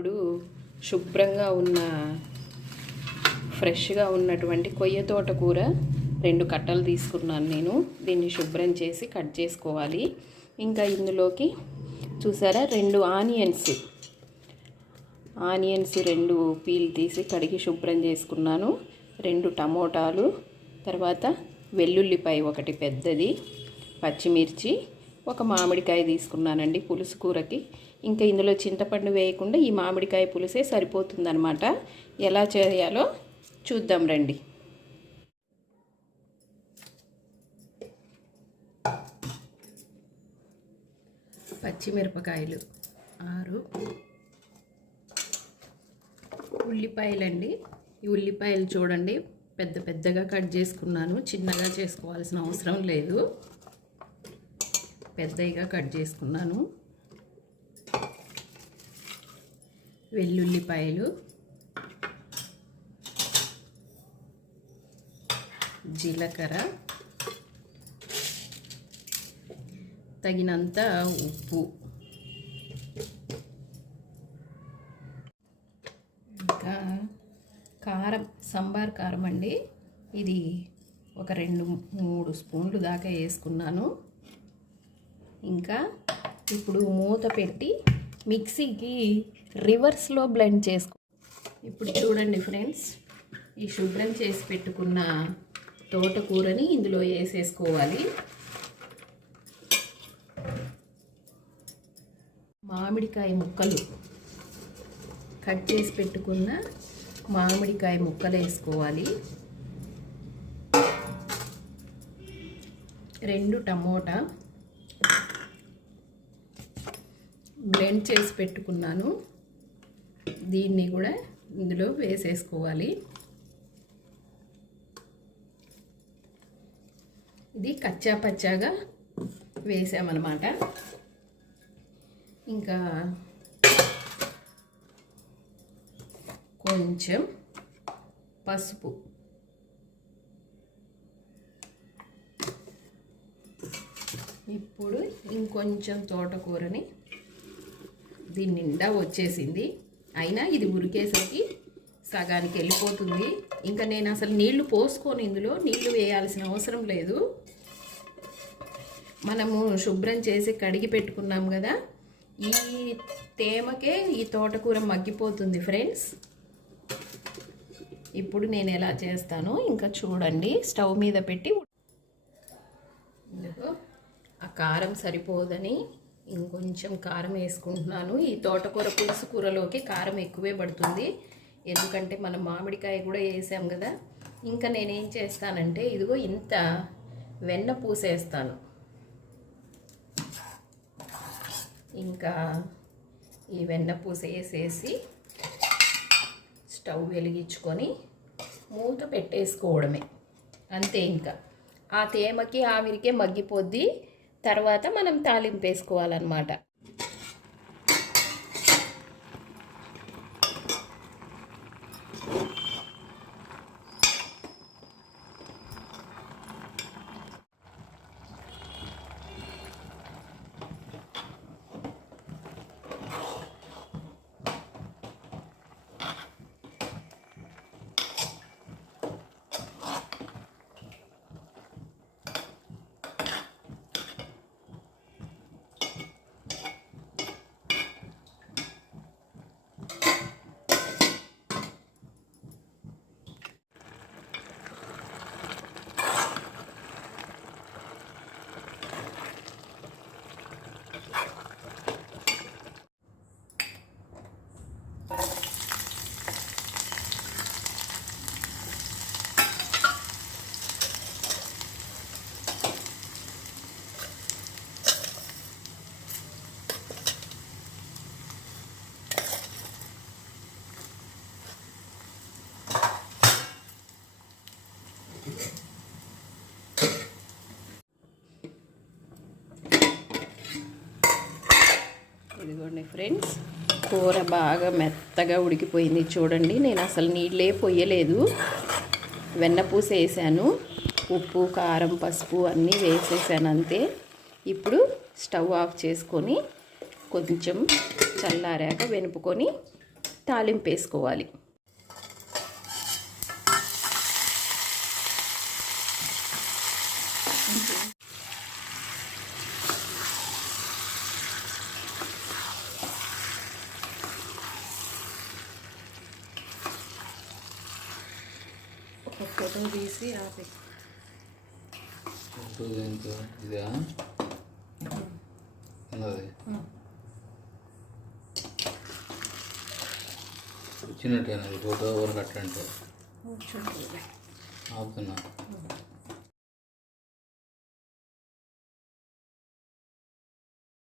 ఇప్పుడు శుభ్రంగా ఉన్న ఫ్రెష్గా ఉన్నటువంటి కొయ్య తోటకూర 2 కట్టలు తీసుకున్నాను నేను. దీన్ని శుభ్రం చేసి కట్ చేసుకోవాలి. ఇంకా ఇందులోకి చూసారా 2 ఆనియన్స్ 2 పీల్ తీసి కడిగి శుభ్రం చేసుకున్నాను. 2 టమోటాలు, తర్వాత వెల్లుల్లిపాయ 1 పెద్దది, పచ్చిమిర్చి, 1 మామిడికాయ తీసుకున్నానండి పులుసు కూరకి. ఇంకా ఇందులో చింతపండు వేయకుండా ఈ మామిడికాయ పులుసే సరిపోతుందన్నమాట. ఎలా చేయాలో చూద్దాం రండి. పచ్చిమిరపకాయలు 6, ఉల్లిపాయలండి. ఈ ఉల్లిపాయలు చూడండి పెద్ద పెద్దగా కట్ చేసుకున్నాను. చిన్నగా చేసుకోవాల్సిన అవసరం లేదు, పెద్దగా కట్ చేసుకున్నాను. వెల్లుల్లిపాయలు, జీలకర్ర, తగినంత ఉప్పు, ఇంకా కారం, సంబార్ కారం అండి. ఇది ఒక 2-3 స్పూన్లు దాకా వేసుకున్నాను. ఇంకా ఇప్పుడు మూత పెట్టి మిక్సీకి రివర్స్లో బ్లెండ్ చేసుకో. ఇప్పుడు చూడండి ఫ్రెండ్స్, ఈ శుభ్రం చేసి పెట్టుకున్న తోటకూరని ఇందులో వేసేసుకోవాలి. మామిడికాయ ముక్కలు, కట్ చేసి పెట్టుకున్న మామిడికాయ ముక్కలు వేసుకోవాలి. 2 టమోటా బ్లెండ్ చేసి పెట్టుకున్నాను, దీన్ని కూడా ఇందులో వేసేసుకోవాలి. ఇది కచ్చా పచ్చాగా వేసామన్నమాట. ఇంకా కొంచెం పసుపు, ఇప్పుడు ఇంకొంచెం తోటకూరని దీని నిండా వచ్చేసింది. అయినా ఇది ఉరికేసరికి సగానికి వెళ్ళిపోతుంది. ఇంకా నేను అసలు నీళ్లు పోసుకొని ఇందులో నీళ్లు వేయాల్సిన అవసరం లేదు. మనము శుభ్రం చేసి కడిగి పెట్టుకున్నాం కదా, ఈ తేమకే ఈ తోటకూర మగ్గిపోతుంది ఫ్రెండ్స్. ఇప్పుడు నేను ఎలా చేస్తానో ఇంకా చూడండి. స్టవ్ మీద పెట్టి ఆ కారం సరిపోదని ఇంకొంచెం కారం వేసుకుంటున్నాను. ఈ తోటకూర పులుసు కూరలోకి కారం ఎక్కువే పడుతుంది, ఎందుకంటే మనం మామిడికాయ కూడా వేసాం కదా. ఇంకా నేనేం చేస్తానంటే ఇదిగో ఇంత వెన్న పూసేస్తాను. ఇంకా ఈ వెన్న పూస వేసేసి స్టవ్ వెలిగించుకొని మూత పెట్టేసుకోవడమే, అంతే. ఇంకా ఆ తేమకి ఆవిరికే మగ్గిపోద్ది. తర్వాత మనం తాలింపు వేసుకోవాలన్నమాట. ఇదిగోండి ఫ్రెండ్స్, కూర బాగా మెత్తగా ఉడికిపోయింది చూడండి. నేను అసలు నీళ్ళే పొయ్యలేదు, వెన్నపూస వేసాను, ఉప్పు, కారం, పసుపు అన్నీ వేసేసాను అంతే. ఇప్పుడు స్టవ్ ఆఫ్ చేసుకొని కొంచెం చల్లారాక వెనుపుకొని తాలింపు వేసుకోవాలి. ఒక ఫోటో తీసి ఆపి ఇదా వచ్చినట్టేనా ఫోటో ఎవరు కట్టంటే ఆపుతున్నా.